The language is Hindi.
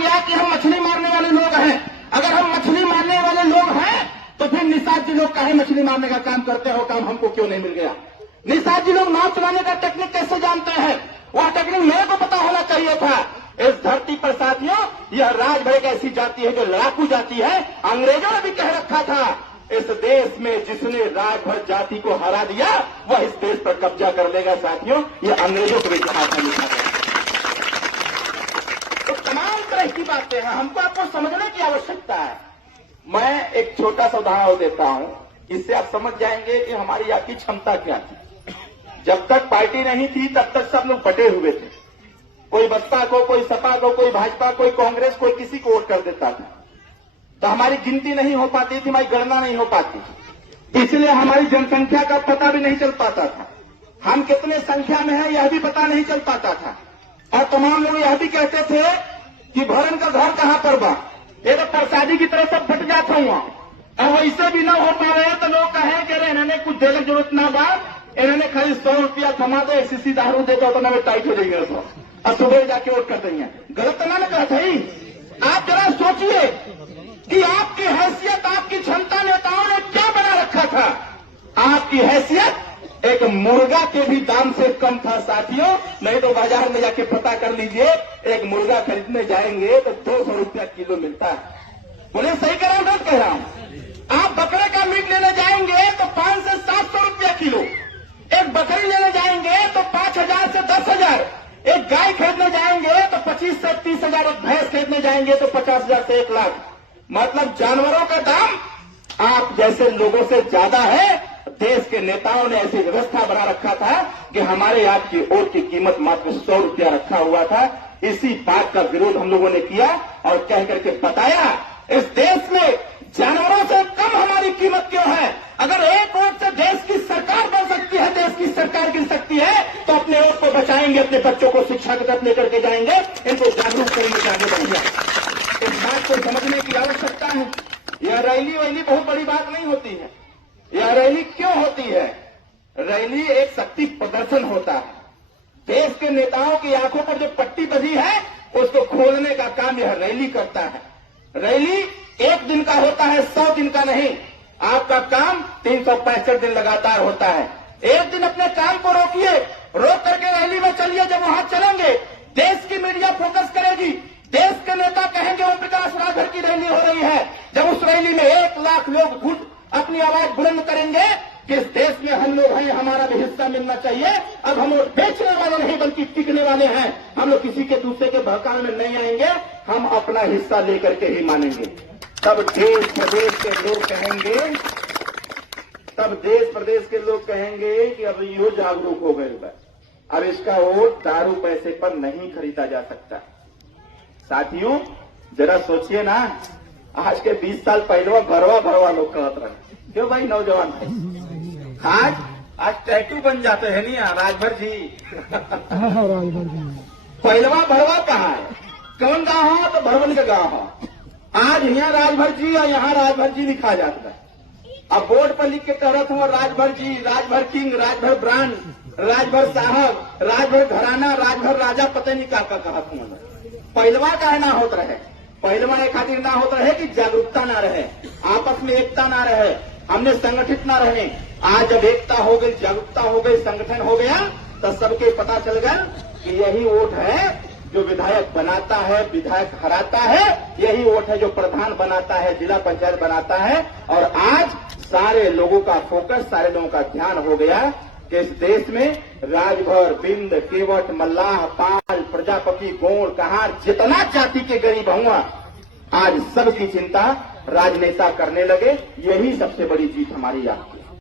गया कि हम मछली मारने वाले लोग हैं। अगर हम मछली मारने वाले लोग हैं तो फिर निषाद जी लोग काहे मछली मारने का काम करते हो, काम हमको क्यों नहीं मिल गया? निषाद जी लोग नाव चलाने का टेक्निक कैसे जानते हैं? वह टेक्निक मेरे को पता होना चाहिए था। इस धरती पर साथियों, यह राजभर एक ऐसी जाति है जो लड़ाकू जाति है। अंग्रेजों ने भी कह रखा था, इस देश में जिसने राजभर जाति को हरा दिया वह इस देश पर कब्जा कर लेगा। साथियों, यह अंग्रेजों के इतिहास में लिखा गया। तो तमाम तरह की बातें हैं, हमको आपको समझने की आवश्यकता है। मैं एक छोटा सा उदाहरण देता हूं, इससे आप समझ जाएंगे कि हमारी आपकी क्षमता क्या थी। जब तक पार्टी नहीं थी तब तक सब लोग बटे हुए थे। कोई बसपा को, कोई सपा को, कोई भाजपा, कोई कांग्रेस, कोई किसी को वोट कर देता था। तो हमारी गिनती नहीं हो पाती थी, हमारी गणना नहीं हो पाती थी, इसलिए हमारी जनसंख्या का पता भी नहीं चल पाता था। हम कितने संख्या में हैं यह भी पता नहीं चल पाता था। और तमाम लोग यह भी कहते थे कि भरन का घर कहां पर बा, ये तो प्रसादी की तरह सब फट जाता हुआ। और वैसे भी न हो पावे तो लोग कहें कि इन्होंने कुछ देने की जरूरत ना बा, इन्होंने खाली 100 रुपया कमा दो, सीसी दारू देता तो ना टाइट हो जाएंगे तो, और सुबह जाके वोट कर देंगे। गलत तो ना कहता ही। आप जरा सोचिए कि आपकी हैसियत, आपकी क्षमता नेताओं ने क्या बना रखा था। आपकी हैसियत एक मुर्गा के भी दाम से कम था साथियों। नहीं तो बाजार में जाके पता कर लीजिए, एक मुर्गा खरीदने जाएंगे तो 200 रुपया किलो मिलता है। बोले सही कह रहा हूं, गलत कह रहा हूं? आप बकरे का मीट लेने जाएंगे तो 500 से 700 रुपया किलो। एक बकरी लेने जाएंगे तो 5000 से 10,000। एक गाय खरीदने जाएंगे तो 25 से 30,000। एक भैंस खरीदने जाएंगे तो 50,000 से 1 लाख। मतलब जानवरों का दाम आप जैसे लोगों से ज्यादा है। देश के नेताओं ने ऐसी व्यवस्था बना रखा था कि हमारे आपकी वोट की कीमत मात्र 100 रुपया रखा हुआ था। इसी बात का विरोध हम लोगों ने किया और कह करके बताया, इस देश में जानवरों से कम हमारी कीमत क्यों है? अगर एक वोट से देश की सरकार बन सकती है, देश की सरकार गिर सकती है, तो अपने वोट को बचाएंगे, अपने बच्चों को शिक्षा की तरफ लेकर के जाएंगे, इनको जागरूक करेंगे, आगे बढ़ेंगे। इस बात को समझने की आवश्यकता है। यह रैली वैली बहुत बड़ी बात नहीं होती है। यह रैली क्यों होती है? रैली एक शक्ति प्रदर्शन होता है। देश के नेताओं की आंखों पर जो पट्टी बंधी है उसको खोलने का काम यह रैली करता है। रैली 1 दिन का होता है, 100 दिन का नहीं। आपका काम 365 दिन लगातार होता है। एक दिन अपने काम को रोकिए, रोक करके रैली में चलिए। जब वहां चलेंगे, देश की मीडिया फोकस करेगी, देश के नेता कहेंगे ओम प्रकाश राजभर की रैली हो रही है। जब उस रैली में 1 लाख लोग घुट अपनी आवाज बुलंद करेंगे कि इस देश में हम लोग हैं, हमारा भी हिस्सा मिलना चाहिए। अब हम लोग बेचने वाले नहीं बल्कि टिकने वाले हैं। हम लोग किसी के दूसरे के बहकावे में नहीं आएंगे, हम अपना हिस्सा लेकर के ही मानेंगे। तब देश प्रदेश के लोग कहेंगे, तब देश प्रदेश के लोग कहेंगे कि अब यो जागरूक हो गए, अब इसका वोट दारू पैसे पर नहीं खरीदा जा सकता। साथियों, जरा सोचिए ना, आज के 20 साल पहले भरवा लोग कहत रहे, क्यों भाई नौजवान भाई, आज टैटू बन जाते हैं नहीं राजभर जी। पहलवा भरवा कहाँ है? कौन गांव हो? तो भरवन का गांव हो। आज यहाँ राजभर जी और यहाँ राजभर जी लिखा जाता है। अब बोर्ड पर लिख के कह रहा था राजभर जी, राजभर किंग, राजभर ब्रांड, राजभर साहब, राजभर घराना, राजभर राजा, पता नहीं क्या कहा था। पहलवा का ना होता रहे, पहलवा एक खातिर ना होता रहे कि जागरूकता ना रहे, आपस में एकता ना रहे, हमने संगठित ना रहे। आज जब एकता हो गई, जागरूकता हो गई, संगठन हो गया, तो सबके पता चल गया कि यही वोट है जो विधायक बनाता है, विधायक हराता है, यही वोट है जो प्रधान बनाता है, जिला पंचायत बनाता है। और आज सारे लोगों का फोकस, सारे लोगों का ध्यान हो गया कि इस देश में राजभर, बिंद, केवट, मल्लाह, पाल, प्रजापति, गोंड, कहार, जितना जाति के गरीब हुआ, आज सबकी चिंता राजनेता करने लगे। यही सबसे बड़ी जीत हमारी है।